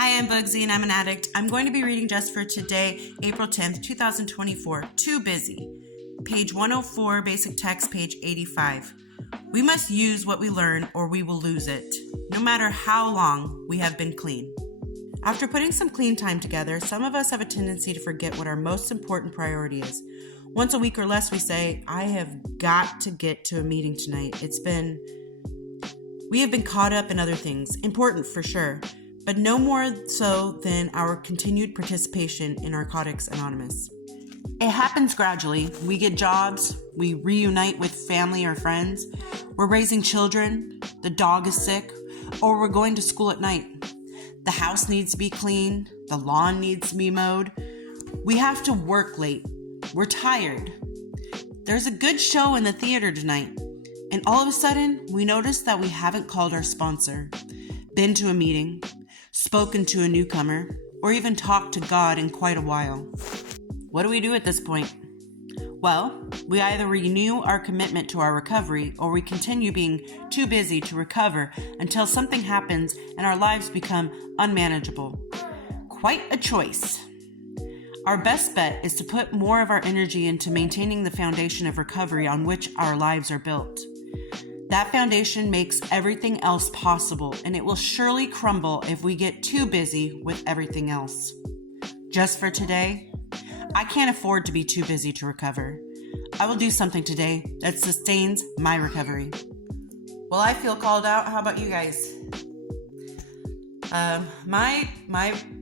Hi, I'm Bugsy and I'm an addict. I'm going to be reading just for today, April 10th, 2024. Too busy. Page 104, basic text, page 85. We must use what we learn or we will lose it, no matter how long we have been clean. After putting some clean time together, some of us have a tendency to forget what our most important priority is. Once a week or less, we say, I have got to get to a meeting tonight. We have been caught up in other things, important for sure, but no more so than our continued participation in Narcotics Anonymous. It happens gradually. We get jobs, we reunite with family or friends, we're raising children, the dog is sick, or we're going to school at night. The house needs to be cleaned, the lawn needs to be mowed. We have to work late. We're tired. There's a good show in the theater tonight, and all of a sudden, we notice that we haven't called our sponsor, been to a meeting, spoken to a newcomer, or even talked to God in quite a while. What do we do at this point? Well, we either renew our commitment to our recovery or we continue being too busy to recover until something happens and our lives become unmanageable. Quite a choice. Our best bet is to put more of our energy into maintaining the foundation of recovery on which our lives are built. That foundation makes everything else possible, and it will surely crumble if we get too busy with everything else. Just for today, I can't afford to be too busy to recover. I will do something today that sustains my recovery. Well, I feel called out. How about you guys? My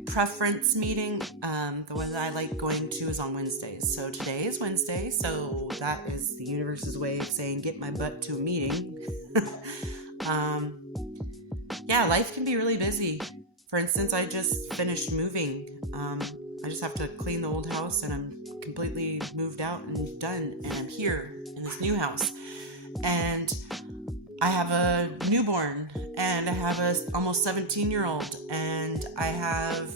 preference meeting, the one that I like going to is on Wednesdays. So today is Wednesday, so that is the universe's way of saying get my butt to a meeting. Life can be really busy. For instance, I just finished moving. I just have to clean the old house and I'm completely moved out and done. And I'm here in this new house. And I have a newborn and I have a almost 17-year-old and I have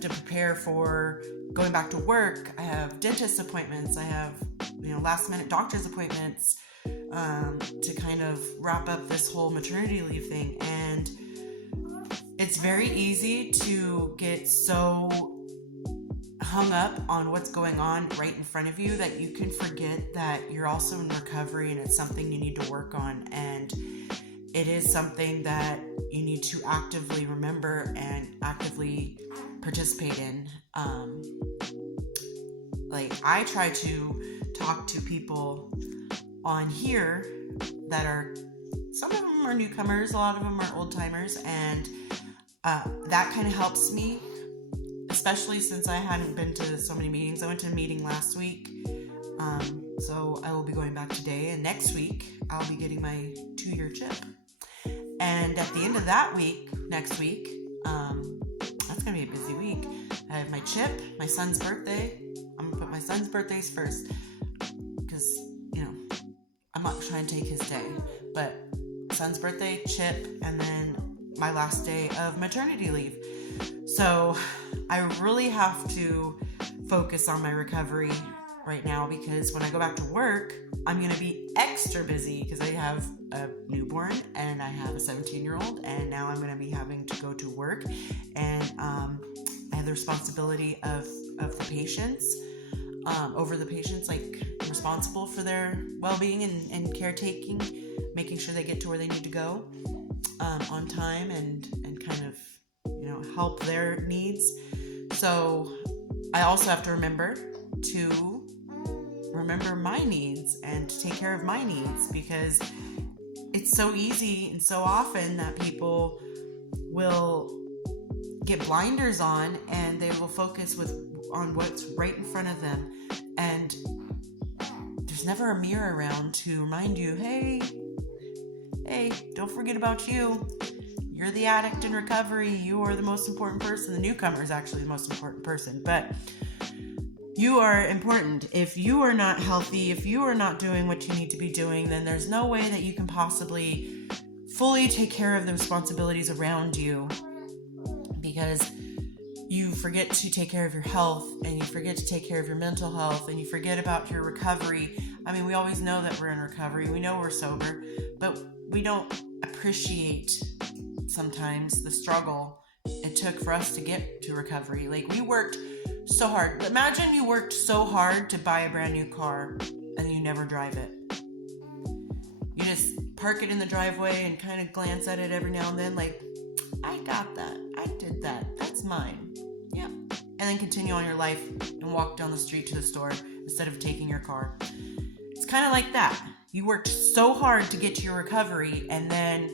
to prepare for going back to work. I have dentist appointments. I have, last minute doctor's appointments to kind of wrap up this whole maternity leave thing. And it's very easy to get so hung up on what's going on right in front of you that you can forget that you're also in recovery and it's something you need to work on, and it is something that you need to actively remember and actively participate in. I try to talk to people on here that are, some of them are newcomers, a lot of them are old timers, and that kind of helps me, especially since I hadn't been to so many meetings. I went to a meeting last week, so I will be going back today, and next week I'll be getting my 2-year chip. And at the end of that week, next week, that's going to be a busy week. I have my chip, my son's birthday. I'm going to put my son's birthdays first because, I'm not trying to take his day, but son's birthday, chip, and then my last day of maternity leave. So I really have to focus on my recovery right now because when I go back to work, I'm going to be extra busy because I have a newborn and I have a 17-year-old, and now I'm going to be having to go to work, and I have the responsibility of the patients, over the patients, like I'm responsible for their well-being and caretaking, making sure they get to where they need to go on time and kind of help their needs. So I also have to remember my needs and to take care of my needs, because it's so easy and so often that people will get blinders on and they will focus on what's right in front of them, and there's never a mirror around to remind you, hey, don't forget about you. You're the addict in recovery. You are the most important person. The newcomer is actually the most important person, but you are important. If you are not healthy, if you are not doing what you need to be doing, then there's no way that you can possibly fully take care of the responsibilities around you, because you forget to take care of your health and you forget to take care of your mental health and you forget about your recovery. I mean, we always know that we're in recovery. We know we're sober, but we don't appreciate sometimes the struggle it took for us to get to recovery. Like, we worked so hard. Imagine you worked so hard to buy a brand new car and you never drive it. You just park it in the driveway and kind of glance at it every now and then, like, I got that. I did that. That's mine. Yep. And then continue on your life and walk down the street to the store instead of taking your car. It's kind of like that. You worked so hard to get to your recovery, and then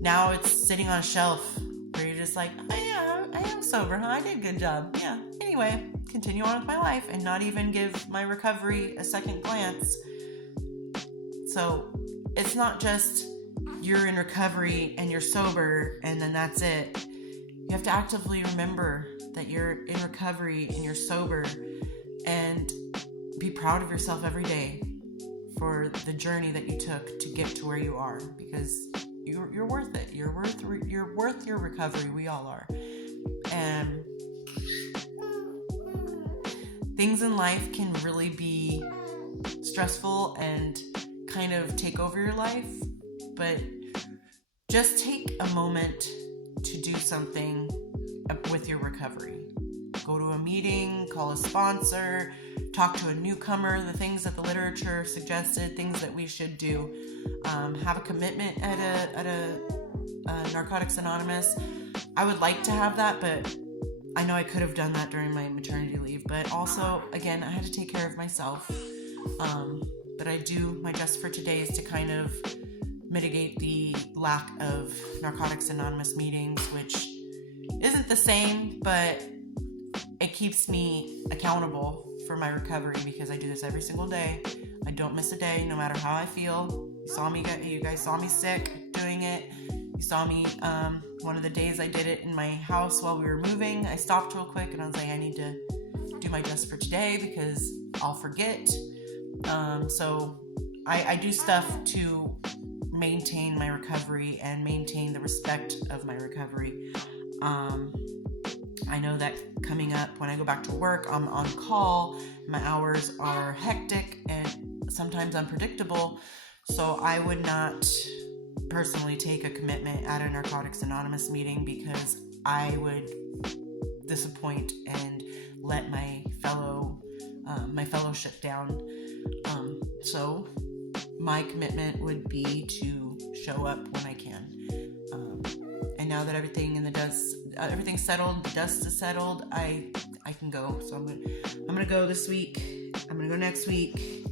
now it's sitting on a shelf where you're just like, oh yeah, I am sober, huh? I did a good job. Yeah. Anyway, continue on with my life and not even give my recovery a second glance. So it's not just you're in recovery and you're sober and then that's it. You have to actively remember that you're in recovery and you're sober, and be proud of yourself every day for the journey that you took to get to where you are, because you're worth it. You're worth your recovery. We all are. And things in life can really be stressful and kind of take over your life, but just take a moment to do something with your recovery. Go to a meeting, call a sponsor, talk to a newcomer, the things that the literature suggested, things that we should do. Have a commitment at a Narcotics Anonymous. I would like to have that, but I know I could have done that during my maternity leave. But also, again, I had to take care of myself. But I do my Just for Todays to kind of mitigate the lack of Narcotics Anonymous meetings, which isn't the same, but it keeps me accountable for my recovery, because I do this every single day. I don't miss a day, no matter how I feel. You guys saw me sick doing it. You saw me one of the days I did it in my house while we were moving. I stopped real quick and I was like, I need to do my Just for Today because I'll forget. So I do stuff to maintain my recovery and maintain the respect of my recovery. I know that coming up when I go back to work, I'm on call. My hours are hectic and sometimes unpredictable. So I would not personally take a commitment at a Narcotics Anonymous meeting, because I would disappoint and let my fellowship down. So my commitment would be to show up when I can. And now that everything's settled, the dust is settled, I can go. So I'm gonna go this week. I'm gonna go next week.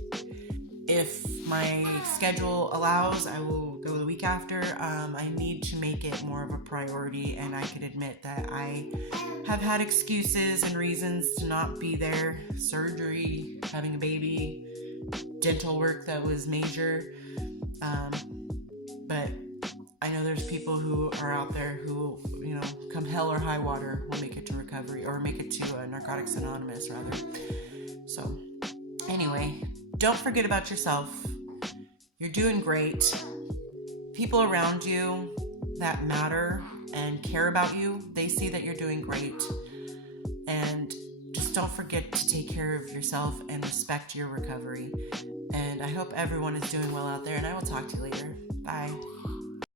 If my schedule allows, I will go the week after. I need to make it more of a priority, and I can admit that I have had excuses and reasons to not be there. Surgery, having a baby, dental work that was major. But I know there's people who are out there who, come hell or high water, will make it to recovery, or make it to Narcotics Anonymous, rather. So, anyway, don't forget about yourself. You're doing great. People around you that matter and care about you, they see that you're doing great. And just don't forget to take care of yourself and respect your recovery. And I hope everyone is doing well out there, and I will talk to you later. Bye.